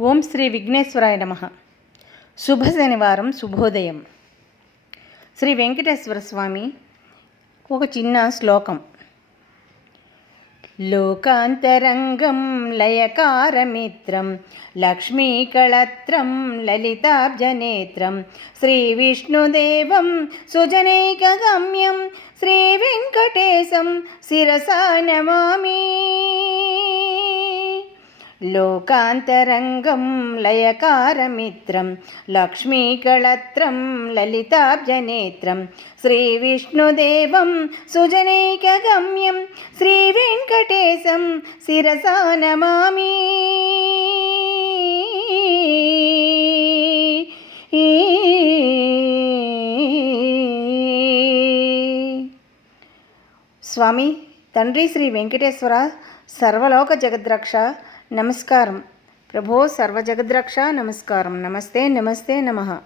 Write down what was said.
ఓం శ్రీ విఘ్నేశ్వరాయ నమః. శుభ శనివారం శుభోదయం. శ్రీ వెంకటేశ్వర స్వామి ఒక చిన్న శ్లోకం. లోకాంతరంగం లయకారమిత్రం లక్ష్మీకళత్రం లలితాబ్జనేత్రం శ్రీ విష్ణుదేవం సుజనైకగమ్యం శ్రీ వెంకటేశం శిరసా నమామి. లోకాంతరంగం లయకారమిత్రం లక్ష్మీకళత్రం లలితాబ్జనేత్రం శ్రీ విష్ణుదేవం సుజనైకగమ్యం శ్రీ వెంకటేశం శిరసా నమామి. స్వామి తండ్రి శ్రీ వెంకటేశ్వర సర్వలోక జగద్రక్ష నమస్కారం. ప్రభో సర్వజగద్రక్ష నమస్కారం. నమస్తే నమస్తే నమః.